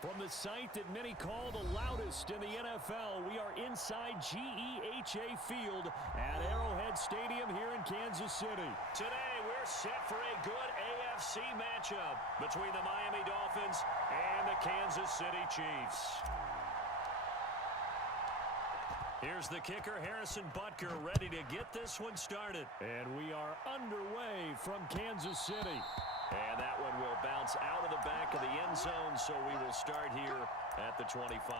From the site that many call the loudest in the NFL, we are inside GEHA Field at Arrowhead Stadium here in Kansas City. Today, we're set for a good AFC matchup between the Miami Dolphins and the Kansas City Chiefs. Here's the kicker, Harrison Butker, ready to get this one started. And we are underway from Kansas City. And that one will bounce out of the back of the end zone, so we will start here at the 25.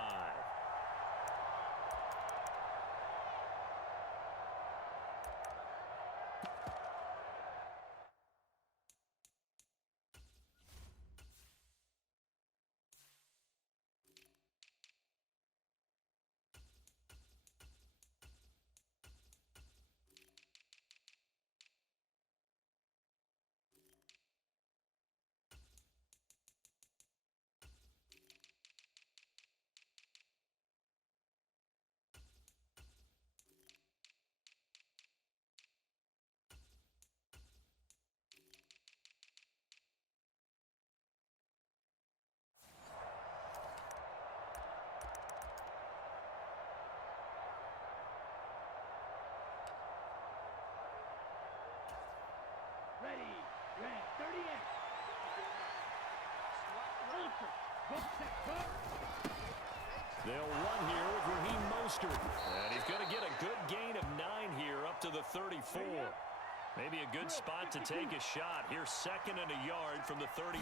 They'll run here with Raheem Mostert. And he's going to get a good gain of 9 here up to the 34. Maybe a good spot to take a shot. Here's second and a yard from the 34.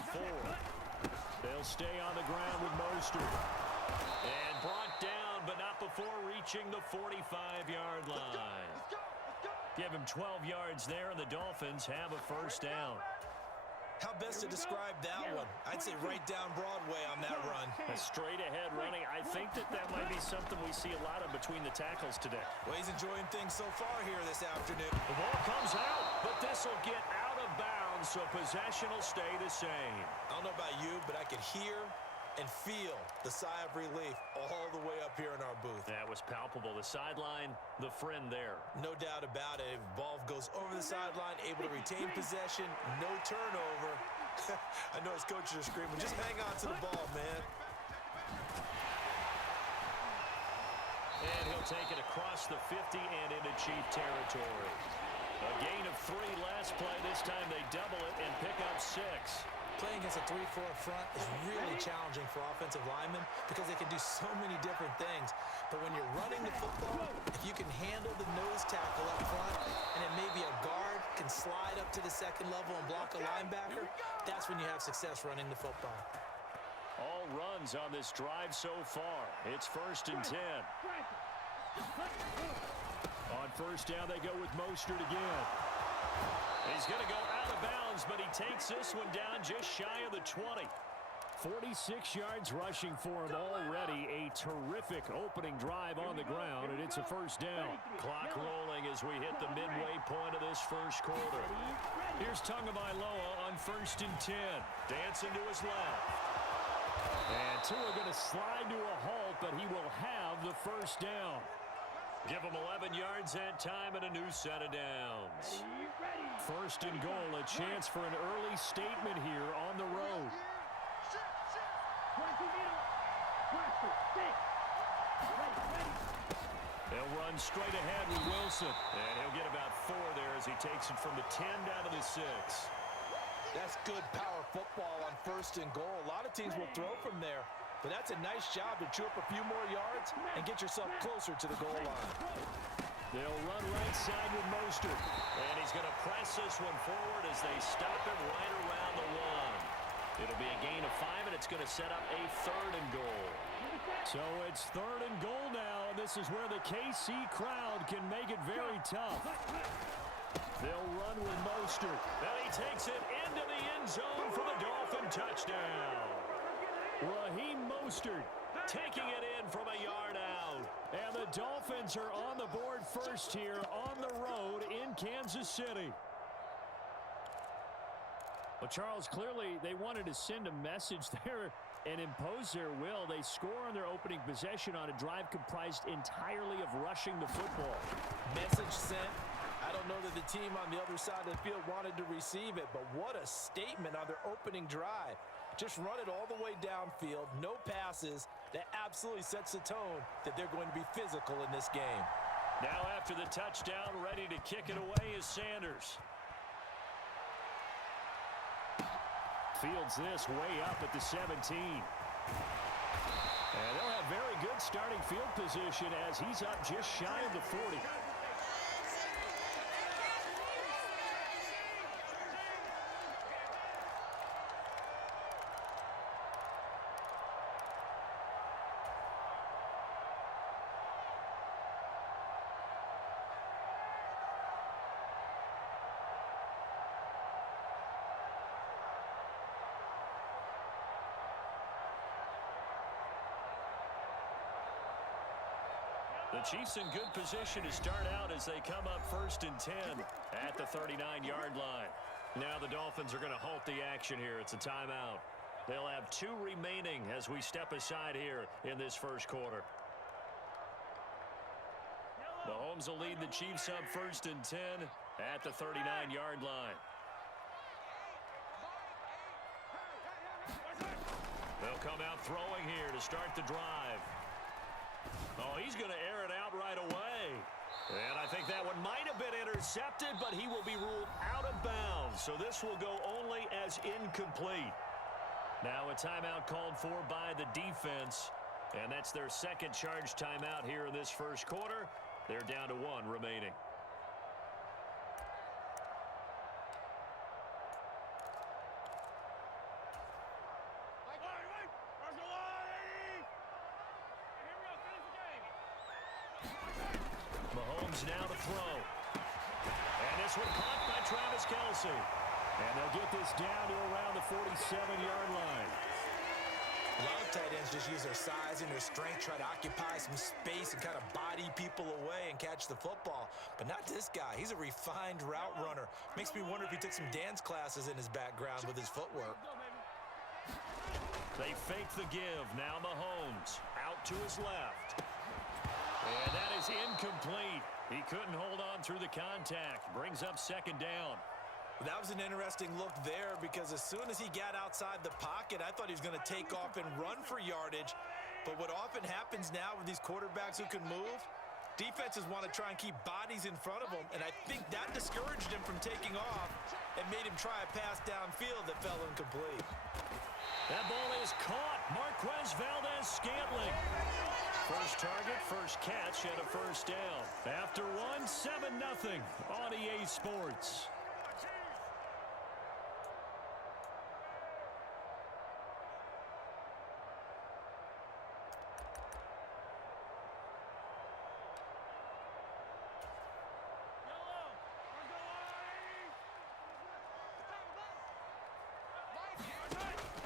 They'll stay on the ground with Mostert. And brought down, but not before reaching the 45-yard line. Give him 12 yards there, and the Dolphins have a first down. How best to describe that one? I'd say right down Broadway on that run. A straight-ahead running. I think that might be something we see a lot of between the tackles today. Well, he's enjoying things so far here this afternoon. The ball comes out, but this will get out of bounds, so possession will stay the same. I don't know about you, but I could hear and feel the sigh of relief all the way up here in our booth. That was palpable. The sideline, the friend there. No doubt about it. Ball goes over the sideline, able to retain possession, no turnover. I know his coaches are screaming, just hang on to the ball, man. And he'll take it across the 50 and into Chief territory. A gain of 3 last play. This time they double it and pick up 6. Playing against a 3-4 front is really challenging for offensive linemen because they can do so many different things. But when you're running the football, if you can handle the nose tackle up front, and then maybe a guard can slide up to the second level and block a linebacker, that's when you have success running the football. All runs on this drive so far. It's 1st and 10. On first down, they go with Mostert again. He's going to go out of bounds, but he takes this one down just shy of the 20. 46 yards rushing for him already. A terrific opening drive on the ground, and it's a first down. Clock rolling as we hit the midway point of this first quarter. Here's Tagovailoa on 1st and 10. Dancing to his left. And Tua going to slide to a halt, but he will have the first down. Give him 11 yards that time and a new set of downs. 1st and goal, a chance for an early statement here on the road. They'll run straight ahead with Wilson. And he'll get about 4 there as he takes it from the 10 down to the 6. That's good power football on 1st and goal. A lot of teams will throw from there. But that's a nice job to chew up a few more yards and get yourself closer to the goal line. They'll run right side with Mostert. And he's going to press this one forward as they stop him right around the 1. It'll be a gain of 5, and it's going to set up a 3rd and goal. So it's 3rd and goal now, and this is where the KC crowd can make it very tough. They'll run with Mostert. And he takes it into the end zone for the Dolphin touchdown. Raheem Mostert taking it in from a yard out. And the Dolphins are on the board first here on the road in Kansas City. Well, Charles, clearly they wanted to send a message there and impose their will. They score on their opening possession on a drive comprised entirely of rushing the football. Message sent. I don't know that the team on the other side of the field wanted to receive it, but what a statement on their opening drive. Just run it all the way downfield, no passes. That absolutely sets the tone that they're going to be physical in this game. Now after the touchdown, ready to kick it away is Sanders. Fields this way up at the 17. And they'll have very good starting field position as he's up just shy of the 40. The Chiefs in good position to start out as they come up 1st and 10 at the 39-yard line. Now the Dolphins are going to halt the action here. It's a timeout. They'll have 2 remaining as we step aside here in this first quarter. Mahomes will lead the Chiefs up 1st and 10 at the 39-yard line. They'll come out throwing here to start the drive. Oh, he's going to air it out right away. And I think that one might have been intercepted, but he will be ruled out of bounds. So this will go only as incomplete. Now a timeout called for by the defense. And that's their second charge timeout here in this first quarter. They're down to 1 remaining. Mahomes now to throw. And this one caught by Travis Kelce. And they'll get this down to around the 47-yard line. A lot of tight ends just use their size and their strength, try to occupy some space and kind of body people away and catch the football. But not this guy. He's a refined route runner. Makes me wonder if he took some dance classes in his background with his footwork. They fake the give. Now Mahomes out to his left. And that is incomplete. He couldn't hold on through the contact. Brings up 2nd down. That was an interesting look there because as soon as he got outside the pocket, I thought he was going to take off and run for yardage. But what often happens now with these quarterbacks who can move, defenses want to try and keep bodies in front of them, and I think that discouraged him from taking off and made him try a pass downfield that fell incomplete. That ball is caught. Marquez Valdez-Scantling. First target, first catch, and a first down. After one, 7-0 on EA Sports.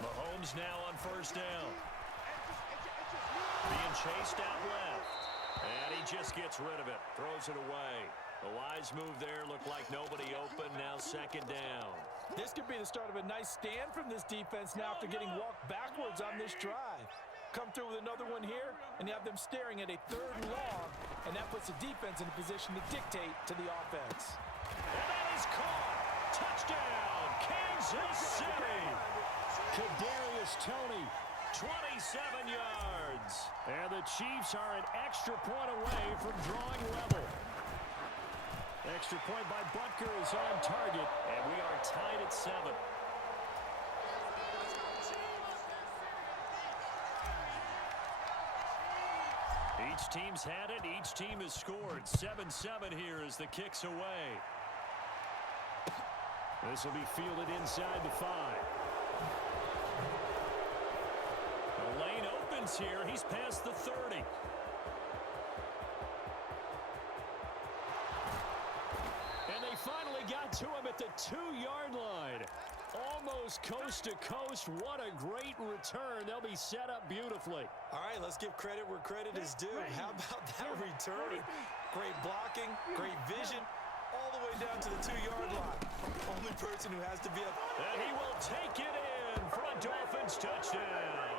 Mahomes now on first down. Being chased out left. And he just gets rid of it. Throws it away. A wise move there. Looked like nobody open. Now 2nd down. This could be the start of a nice stand from this defense now after getting walked backwards on this drive. Come through with another one here, and you have them staring at a 3rd and long, and that puts the defense in a position to dictate to the offense. And that is caught. Touchdown, Kansas City. Kadarius Toney, 27 yards. And the Chiefs are an extra point away from drawing level. Extra point by Butker is on target, and we are tied at 7. Each team's had it. Each team has scored. 7-7 here as the kick's away. This will be fielded inside the 5. The lane opens here. He's past the 30. And they finally got to him at the 2-yard line. Almost coast to coast. What a great return. They'll be set up beautifully. All right, let's give credit where credit is due. How about that return? Great blocking, great vision, all the way down to the 2-yard line. Only person who has to be up. And he will take it in for a Dolphins touchdown.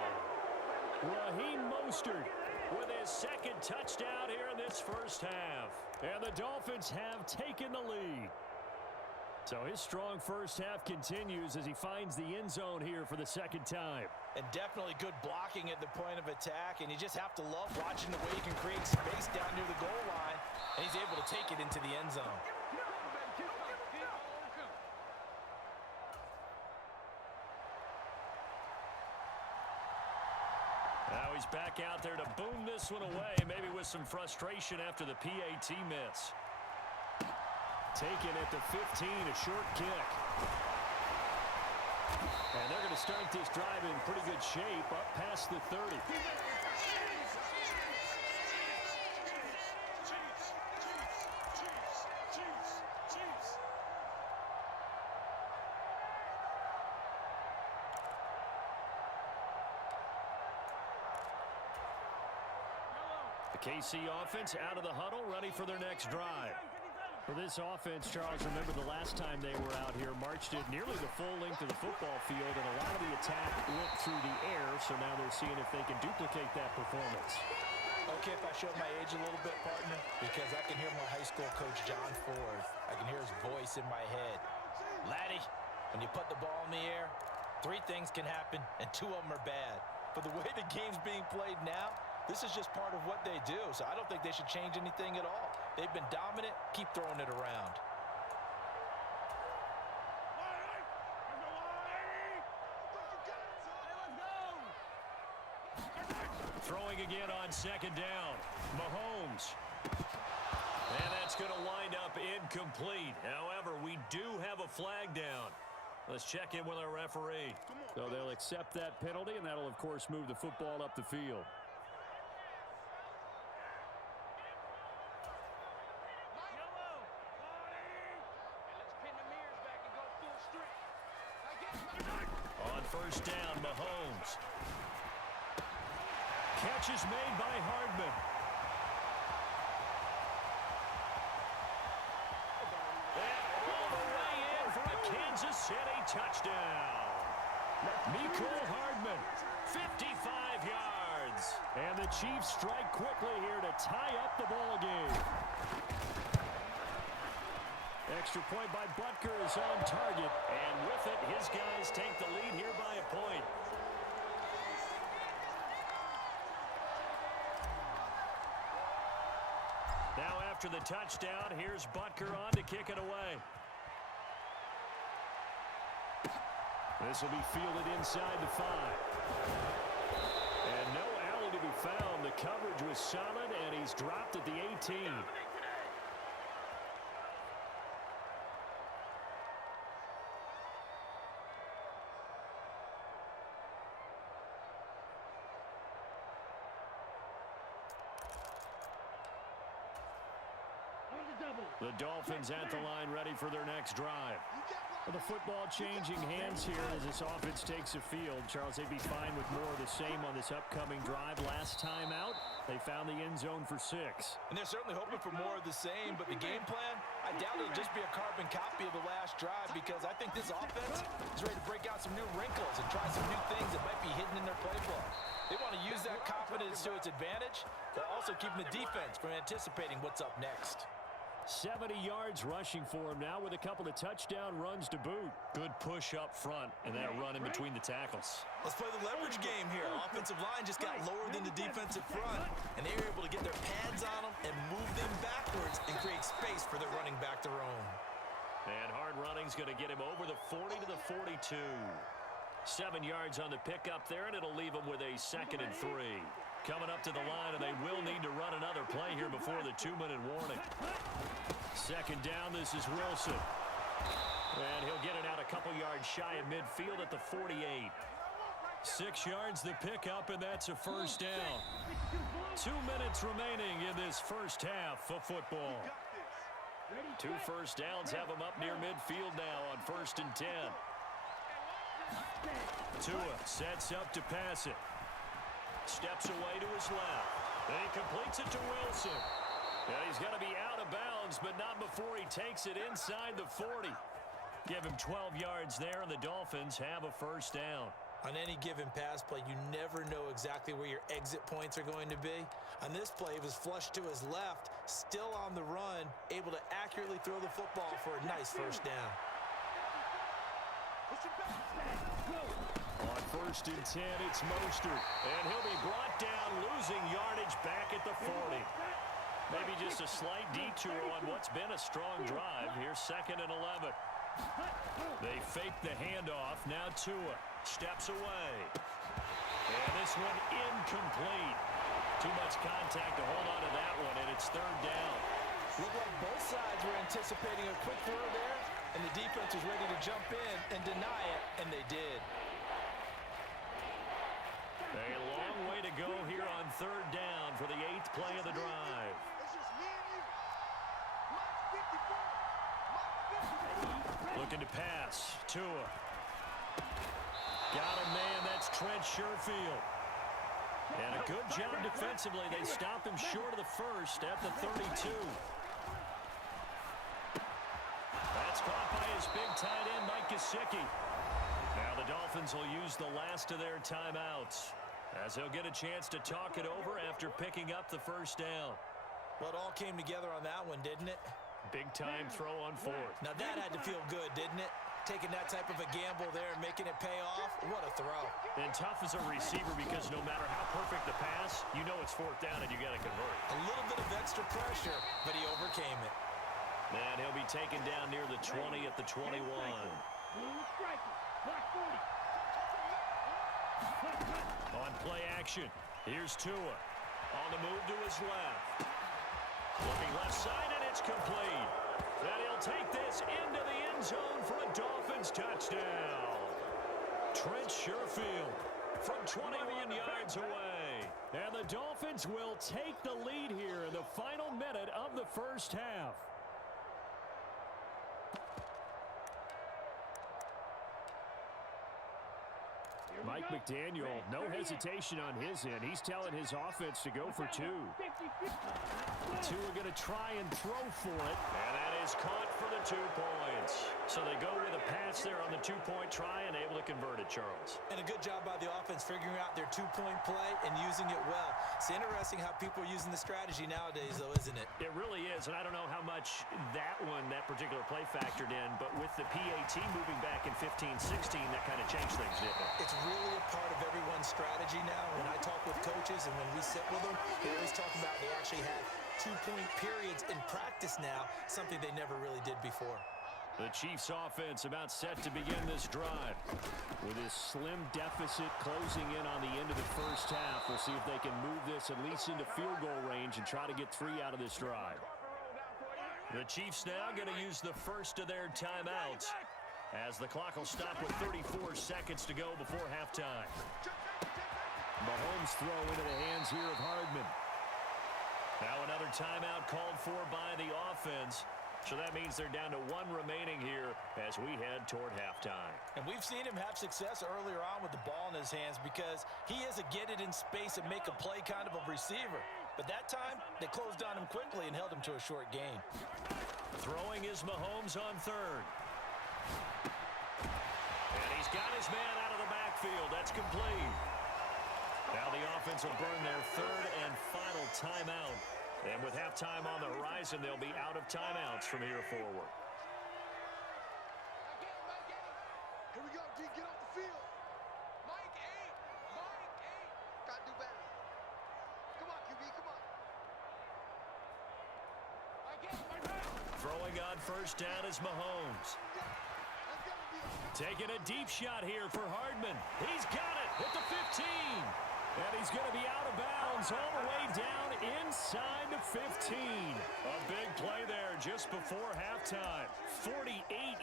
Raheem Mostert with his 2nd touchdown here in this first half. And the Dolphins have taken the lead. So his strong first half continues as he finds the end zone here for the second time. And definitely good blocking at the point of attack, and you just have to love watching the way he can create space down near the goal line, and he's able to take it into the end zone. Now he's back out there to boom this one away, maybe with some frustration after the PAT miss. Taken at the 15, a short kick. And they're going to start this drive in pretty good shape, up past the 30. The KC offense out of the huddle, ready for their next drive. For this offense, Charles, remember the last time they were out here, marched it nearly the full length of the football field, and a lot of the attack went through the air, so now they're seeing if they can duplicate that performance. Okay, if I showed my age a little bit, partner, because I can hear my high school coach, John Ford. I can hear his voice in my head. Laddie, when you put the ball in the air, 3 things can happen, and 2 of them are bad. But the way the game's being played now, this is just part of what they do, so I don't think they should change anything at all. They've been dominant. Keep throwing it around. Throwing again on second down. Mahomes. And that's going to wind up incomplete. However, we do have a flag down. Let's check in with our referee. So they'll accept that penalty, and that'll, of course, move the football up the field. On first down, Mahomes. Catch is made by Hardman. And all the way in for a Kansas City touchdown. Mecole Hardman, 55 yards. And the Chiefs strike quickly here to tie up the ball game. Extra point by Butker is on target, and with it, his guys take the lead here by a point. Now after the touchdown, here's Butker on to kick it away. This will be fielded inside the 5. And no alley to be found. The coverage was solid, and he's dropped at the 18. The Dolphins at the line ready for their next drive. The football changing hands here as this offense takes the field. Charles, they'd be fine with more of the same on this upcoming drive. Last time out, they found the end zone for 6. And they're certainly hoping for more of the same, but the game plan, I doubt it'll just be a carbon copy of the last drive, because I think this offense is ready to break out some new wrinkles and try some new things that might be hidden in their playbook. They want to use that confidence to its advantage, but also keeping the defense from anticipating what's up next. 70 yards rushing for him now with a couple of touchdown runs to boot. Good push up front, and that run in between the tackles. Let's play the leverage game here. Offensive line just got lower than the defensive front, and they were able to get their pads on them and move them backwards and create space for their running back to roam. And hard running's going to get him over the 40 to the 42. 7 yards on the pickup there, and it'll leave him with a 2nd and 3. Coming up to the line, and they will need to run another play here before the 2-minute warning. Second down, this is Wilson. And he'll get it out a couple yards shy of midfield at the 48. 6 yards the pickup, and that's a first down. 2 minutes remaining in this first half of football. 2 first downs have them up near midfield now on 1st and 10. Tua sets up to pass it. Steps away to his left. And he completes it to Wilson. And he's going to be out of bounds, but not before he takes it inside the 40. Give him 12 yards there, and the Dolphins have a first down. On any given pass play, you never know exactly where your exit points are going to be. On this play, it was flushed to his left, still on the run, able to accurately throw the football for a nice first down. On 1st and 10, it's Mostert. And he'll be brought down, losing yardage back at the 40. Maybe just a slight detour on what's been a strong drive. Here's 2nd and 11. They fake the handoff. Now Tua steps away. And this one incomplete. Too much contact to hold on to that one, and it's 3rd down. Looked like both sides were anticipating a quick throw there, and the defense was ready to jump in and deny it, and they did. A long way to go here on 3rd down for the 8th play of the drive. Looking to pass. Tua. Got a man. That's Trent Sherfield. And a good job defensively. They stop him short of the 1st at the 32. That's caught by his big tight end, Mike Gesicki. Now the Dolphins will use the last of their timeouts as they'll get a chance to talk it over after picking up the 1st down. Well, it all came together on that one, didn't it? Big-time throw on 4th. Now that had to feel good, didn't it? Taking that type of a gamble there and making it pay off. What a throw. And tough as a receiver because no matter how perfect the pass, you know it's 4th down and you got to convert. A little bit of extra pressure, but he overcame it. And he'll be taken down near the 20 at the 21. On play action, here's Tua. On the move to his left. Looking left side, and it's complete. And he'll take this into the end zone for a Dolphins touchdown. Trent Sherfield from 21 yards away. And the Dolphins will take the lead here in the final minute of the 1st half. Mike McDaniel, no hesitation on his end. He's telling his offense to go for 2. Tua going to try and throw for it. And that is caught for the 2 points. So they go with a pass there on the 2-point try and able to convert it, Charles. And a good job by the offense figuring out their 2-point play and using it well. It's interesting how people are using the strategy nowadays, though, isn't it? It really is, and I don't know how much that particular play factored in, but with the PAT moving back in 15-16, that kind of changed things, didn't it? It's really a part of everyone's strategy now. When I talk with coaches and when we sit with them, they always talk about they actually have 2-point periods in practice now, something they never really did before. The Chiefs offense about set to begin this drive. With his slim deficit closing in on the end of the 1st half, we'll see if they can move this at least into field goal range and try to get 3 out of this drive. The Chiefs now going to use the 1st of their timeouts as the clock will stop with 34 seconds to go before halftime. Mahomes throw into the hands here of Hardman. Now another timeout called for by the offense. So that means they're down to 1 remaining here as we head toward halftime. And we've seen him have success earlier on with the ball in his hands because he is a get it in space and make a play kind of a receiver. But that time, they closed on him quickly and held him to a short gain. Throwing is Mahomes on 3rd. And he's got his man out of the backfield. That's complete. Now the offense will burn their 3rd and final timeout. And with halftime on the horizon, they'll be out of timeouts from here forward. Here we go, D. Get off the field. Mike 8. Got to do better. Come on, QB, come on. Throwing on 1st down is Mahomes. Taking a deep shot here for Hardman. He's got it at the 15. And he's going to be out of bounds all the way down inside the 15. A big play there just before halftime. 48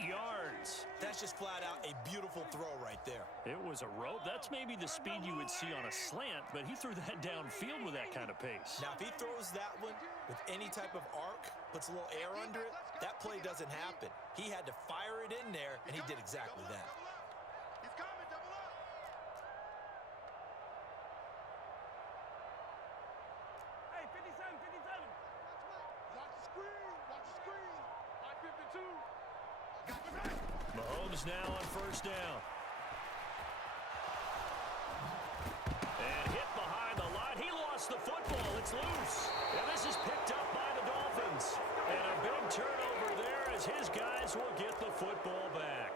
yards. That's just flat out a beautiful throw right there. It was a rope. That's maybe the speed you would see on a slant, but he threw that downfield with that kind of pace. Now, if he throws that one with any type of arc, puts a little air under it, that play doesn't happen. He had to fire it in there, and he did exactly that. He's coming, double up. Hey, 57. Watch the screen. 552. Mahomes now on 1st down. And hit behind the line. He lost the football. It's loose. And this is picked up by the Dolphins. And a big turnover there as his guys will get the football back.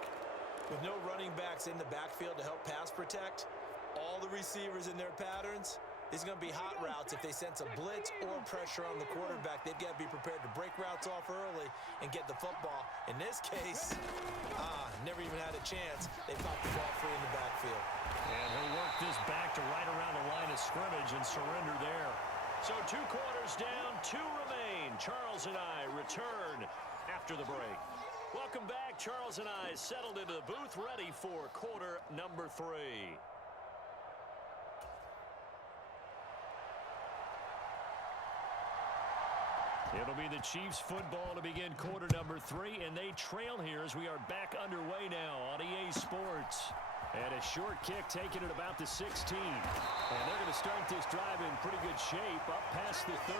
With no running backs in the backfield to help pass protect, all the receivers in their patterns, these are going to be hot routes. If they sense a blitz or pressure on the quarterback, they've got to be prepared to break routes off early and get the football. In this case, never even had a chance. They popped the ball free in the backfield. And he'll work this back to right around the line of scrimmage and surrender there. So 2 quarters down, 2 remain. Charles and I return after the break. Welcome back. Charles and I settled into the booth, ready for quarter number 3. It'll be the Chiefs football to begin quarter number 3, and they trail here as we are back underway now on EA Sports. And a short kick taken at about the 16. And they're going to start this drive in pretty good shape up past the 30.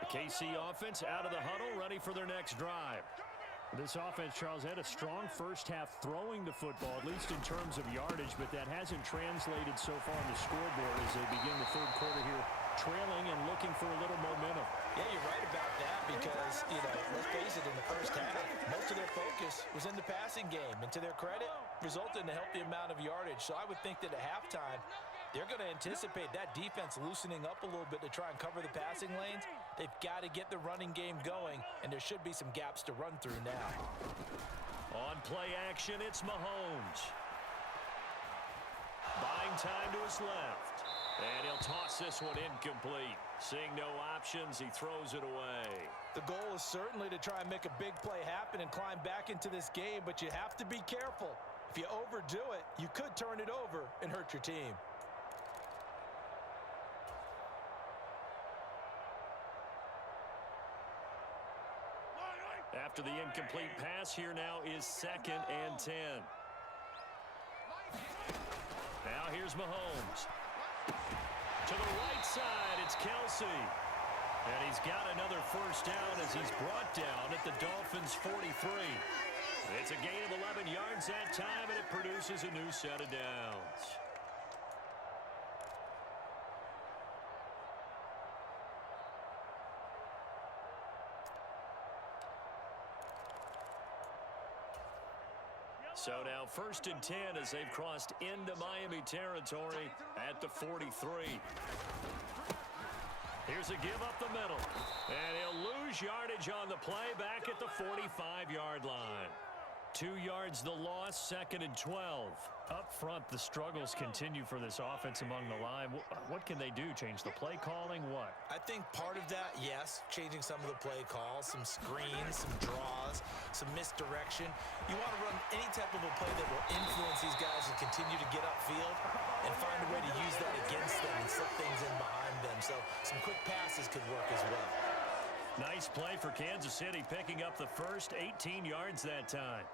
The KC offense out of the huddle, ready for their next drive. This offense, Charles, had a strong first half throwing the football, at least in terms of yardage, but that hasn't translated so far on the scoreboard as they begin the third quarter here, trailing and looking for a little momentum. Yeah, you're right about that because, let's face it, in the first half, most of their focus was in the passing game. And to their credit, resulted in a healthy amount of yardage. So I would think that at halftime, they're going to anticipate that defense loosening up a little bit to try and cover the passing lanes. They've got to get the running game going, and there should be some gaps to run through now. On play action, it's Mahomes. Buying time to his left. And he'll toss this one incomplete. Seeing no options, he throws it away. The goal is certainly to try and make a big play happen and climb back into this game, but you have to be careful. If you overdo it, you could turn it over and hurt your team. After the incomplete pass, here now is 2nd and 10. Now here's Mahomes. To the right side, it's Kelsey. And he's got another first down as he's brought down at the Dolphins' 43. It's a gain of 11 yards that time, and it produces a new set of downs. So now 1st and 10 as they've crossed into Miami territory at the 43. Here's a give up the middle. And he'll lose yardage on the play back at the 45-yard line. 2 yards the loss, 2nd and 12. Up front, the struggles continue for this offense among the line. What can they do? Change the play calling? What? I think part of that, yes, changing some of the play calls, some screens, some draws, some misdirection. You want to run any type of a play that will influence these guys to continue to get upfield and find a way to use that against them and slip things in behind them. So some quick passes could work as well. Nice play for Kansas City, picking up the first 18 yards that time.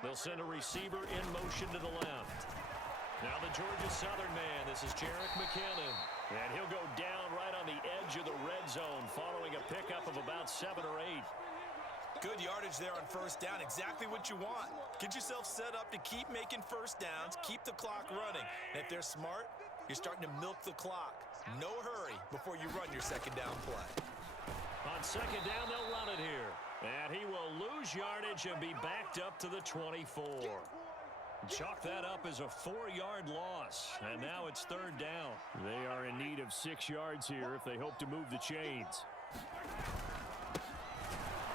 They'll send a receiver in motion to the left. Now the Georgia Southern man. This is Jerick McKinnon. And he'll go down right on the edge of the red zone following a pickup of about 7 or 8. Good yardage there on first down. Exactly what you want. Get yourself set up to keep making first downs, keep the clock running. And if they're smart, you're starting to milk the clock. No hurry before you run your second down play. On second down, they'll run it here. And he will lose yardage and be backed up to the 24. Chalk that up as a 4-yard loss. And now it's 3rd down. They are in need of 6 yards here if they hope to move the chains.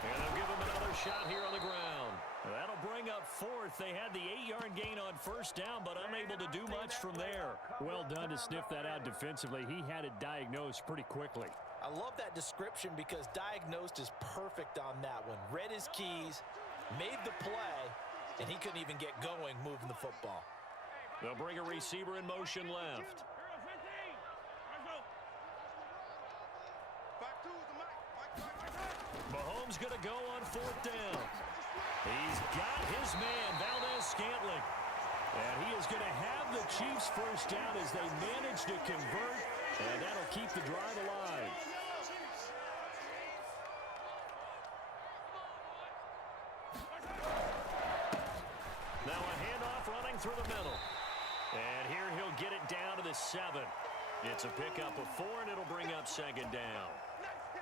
And they'll give him another shot here on the ground. That'll bring up 4th. They had the 8-yard gain on first down, but unable to do much from there. Well done to sniff that out defensively. He had it diagnosed pretty quickly. I love that description because diagnosed is perfect on that one. Read his keys, made the play, and he couldn't even get going moving the football. They'll bring a receiver in motion left. Mahomes going to go on 4th down. He's got his man, Valdez-Scantling. And he is going to have the Chiefs first down as they manage to convert, and that'll keep the drive alive. Now a handoff running through the middle. And here he'll get it down to the 7. It's a pickup of 4, and it'll bring up second down.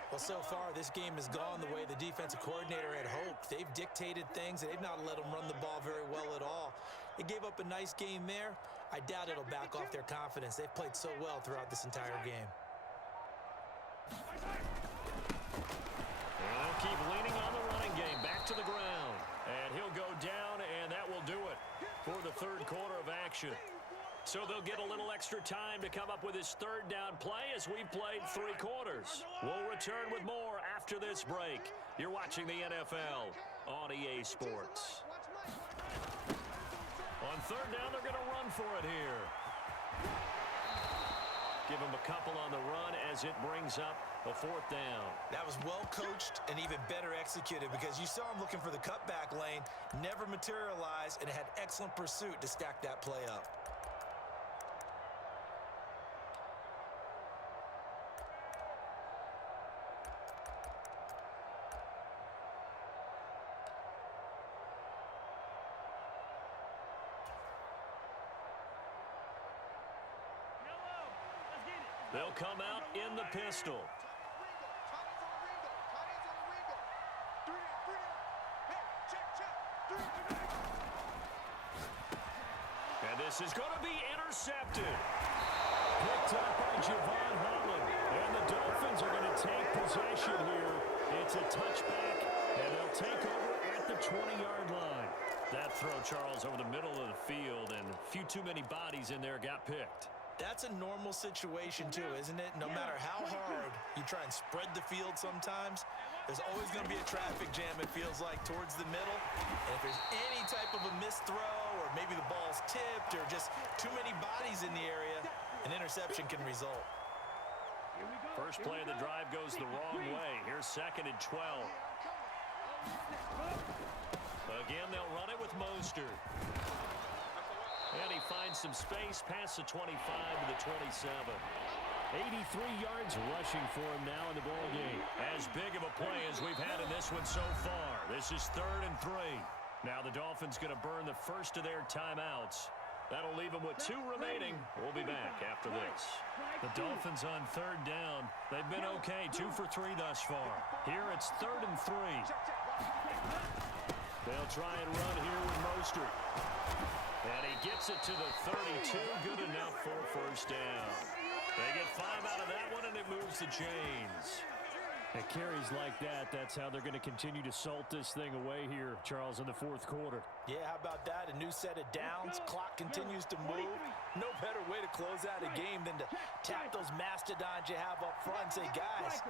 Well, so far, this game has gone the way the defensive coordinator had hoped. They've dictated things, and they've not let them run the ball very well at all. They gave up a nice game there. I doubt it'll back off their confidence. They've played so well throughout this entire game. And they'll keep leaning on the running game. Back to the ground. And he'll go down, and that will do it for the third quarter of action. So they'll get a little extra time to come up with his third down play as we've played 3 quarters. We'll return with more after this break. You're watching the NFL on EA Sports. On third down, they're going to run for it here. Give him a couple on the run as it brings up a 4th down. That was well coached and even better executed because you saw him looking for the cutback lane, never materialized, and had excellent pursuit to stack that play up. They'll come out in the pistol. And this is going to be intercepted. Picked up by Javon Holland. And the Dolphins are going to take possession here. It's a touchback, and they'll take over at the 20-yard line. That throw, Charles, over the middle of the field, and a few too many bodies in there got picked. That's a normal situation, too, isn't it? No matter how hard you try and spread the field sometimes, there's always going to be a traffic jam, it feels like, towards the middle. And if there's any type of a missed throw or maybe the ball's tipped or just too many bodies in the area, an interception can result. First play of the drive goes the wrong way. Here's 2nd and 12. Again, they'll run it with Mostert. And he finds some space past the 25 to the 27. 83 yards rushing for him now in the ball game. As big of a play as we've had in this one so far. This is 3rd and 3. Now the Dolphins going to burn the first of their timeouts. That'll leave them with 2 remaining. We'll be back after this. The Dolphins on 3rd down. They've been okay, 2 for 3 thus far. Here it's 3rd and 3. They'll try and run here with Mostert. And he gets it to the 32. Good enough for a first down. They get 5 out of that one, and it moves the chains. It carries like that. That's how they're going to continue to salt this thing away here, Charles, in the 4th quarter. Yeah, how about that? A new set of downs. Clock continues to move. No better way to close out a game than to tap those mastodons you have up front and say, guys,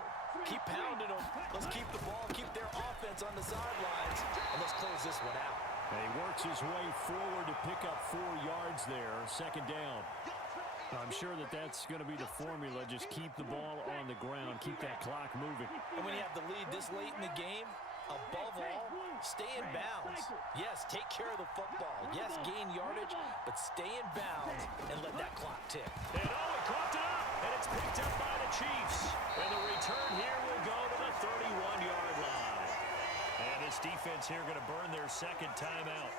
keep pounding them. Let's keep the ball, keep their offense on the sidelines, and let's close this one out. And he works his way forward to pick up 4 yards there. 2nd down. I'm sure that that's going to be the formula. Just keep the ball on the ground. Keep that clock moving. And when you have the lead this late in the game, above all, stay in bounds. Yes, take care of the football. Yes, gain yardage, but stay in bounds and let that clock tick. And he caught it up, and it's picked up by the Chiefs. And the return here will go to the 31-yard line. And this defense here going to burn their 2nd timeout.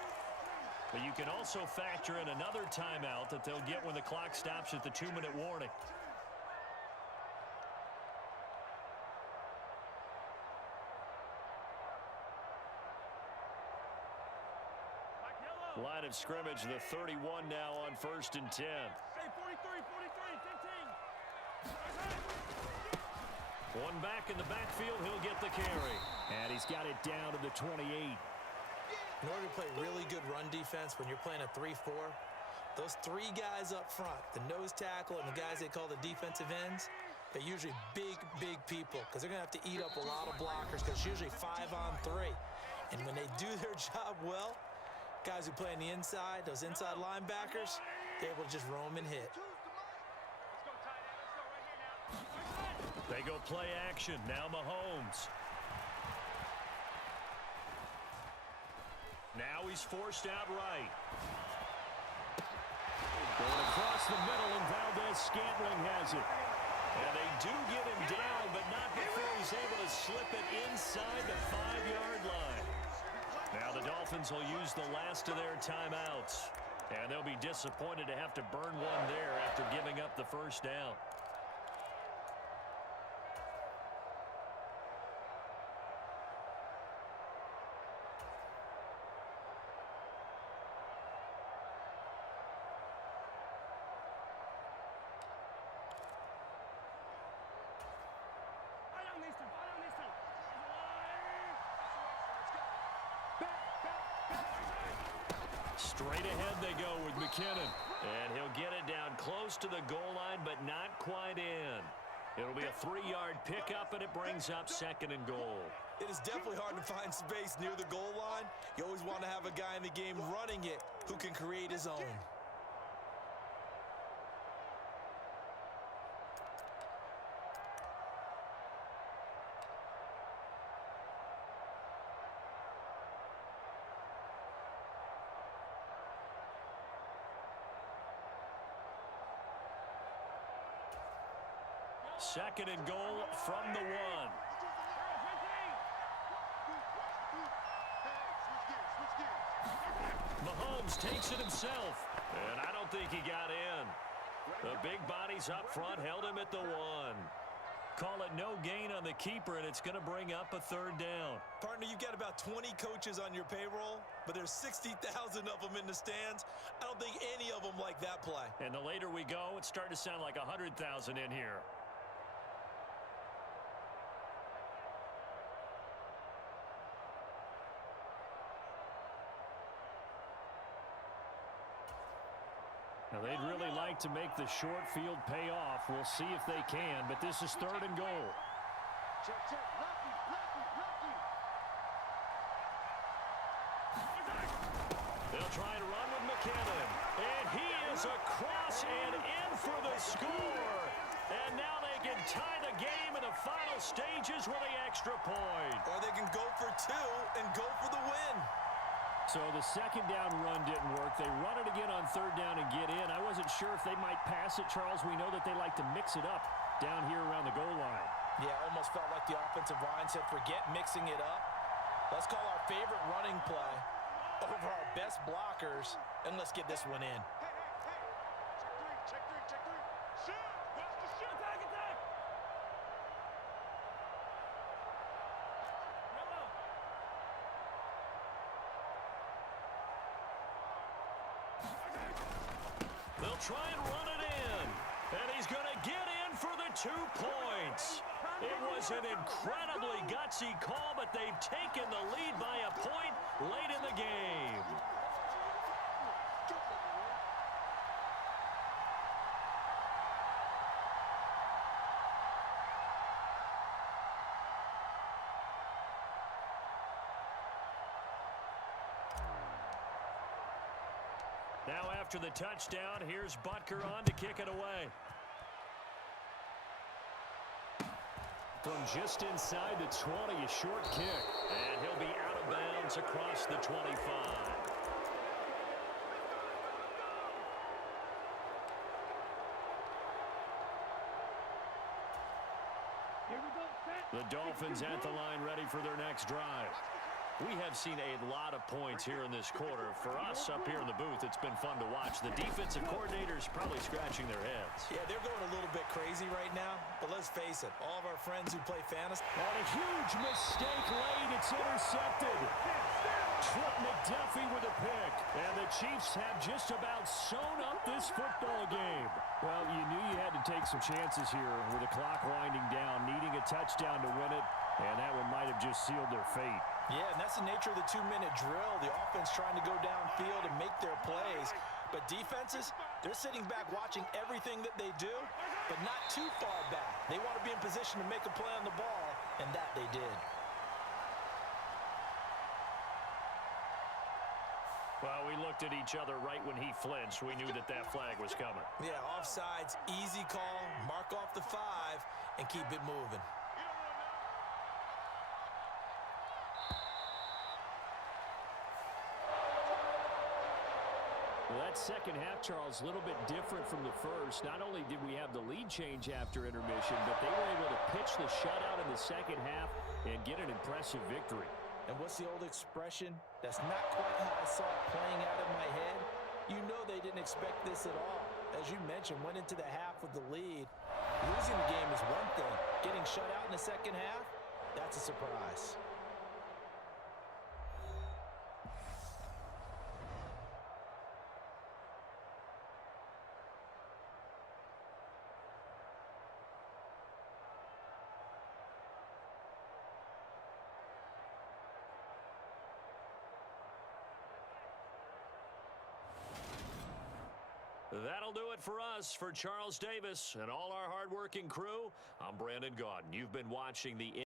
But you can also factor in another timeout that they'll get when the clock stops at the 2-minute warning. Line of scrimmage, the 31 now on 1st and 10. Hey, 43, 15. One back in the backfield, he'll get the carry. And he's got it down to the 28. In order to play really good run defense when you're playing a 3-4, those 3 guys up front, the nose tackle and the guys they call the defensive ends, they're usually big, big people because they're going to have to eat up a lot of blockers because it's usually 5 on 3. And when they do their job well, guys who play on the inside, those inside linebackers, they're able to just roam and hit. They go play action. Now Mahomes. Now he's forced out right. Going across the middle, and Valdez-Scantling has it. And they do get him down, but not before he's able to slip it inside the 5-yard line. Now the Dolphins will use the last of their timeouts. And they'll be disappointed to have to burn one there after giving up the first down. Straight ahead they go with McKinnon. And he'll get it down close to the goal line, but not quite in. It'll be a 3-yard pickup, and it brings up 2nd and goal. It is definitely hard to find space near the goal line. You always want to have a guy in the game running it who can create his own. Second and goal from the 1. Mahomes takes it himself, and I don't think he got in. The big bodies up front held him at the 1. Call it no gain on the keeper, and it's going to bring up a 3rd down. Partner, you've got about 20 coaches on your payroll, but there's 60,000 of them in the stands. I don't think any of them like that play. And the later we go, it's starting to sound like 100,000 in here. Now, they'd really like to make the short field pay off. We'll see if they can, but this is 3rd and goal. Check, check. Lefty. They'll try to run with McKinnon. And he is across and in for the score. And now they can tie the game in the final stages with the extra point. Or they can go for 2 and go for the win. So the 2nd down run didn't work. They run it again on 3rd down and get in. I wasn't sure if they might pass it, Charles. We know that they like to mix it up down here around the goal line. Yeah, almost felt like the offensive line said, forget mixing it up. Let's call our favorite running play over our best blockers, and let's get this one in. Check three. Shoot! Watch the shoot! Attack! They'll try and run it in. And he's going to get in for the 2 points. It was an incredibly gutsy call, but they've taken the lead by a point late in the game. Now after the touchdown, here's Butker on to kick it away. From just inside the 20, a short kick. And he'll be out of bounds across the 25. The Dolphins at the line ready for their next drive. We have seen a lot of points here in this quarter. For us up here in the booth, it's been fun to watch. The defensive coordinators probably scratching their heads. Yeah, they're going a little bit crazy right now, but let's face it, all of our friends who play fantasy. And a huge mistake late. It's intercepted. Trent McDuffie with a pick. And the Chiefs have just about sewn up this football game. Well, you knew you had to take some chances here with the clock winding down, needing a touchdown to win it, and that one might have just sealed their fate. Yeah, and that's the nature of the 2-minute drill. The offense trying to go downfield and make their plays. But defenses, they're sitting back watching everything that they do, but not too far back. They want to be in position to make a play on the ball, and that they did. Well, we looked at each other right when he flinched. We knew that that flag was coming. Yeah, offsides, easy call, mark off the 5, and keep it moving. Well, that second half, Charles, a little bit different from the first. Not only did we have the lead change after intermission, but they were able to pitch the shutout in the second half and get an impressive victory. And what's the old expression? That's not quite how I saw it playing out in my head. You know they didn't expect this at all. As you mentioned, went into the half with the lead. Losing the game is one thing. Getting shut out in the second half, that's a surprise. That'll do it for us. For Charles Davis and all our hardworking crew, I'm Brandon Gaudin. You've been watching the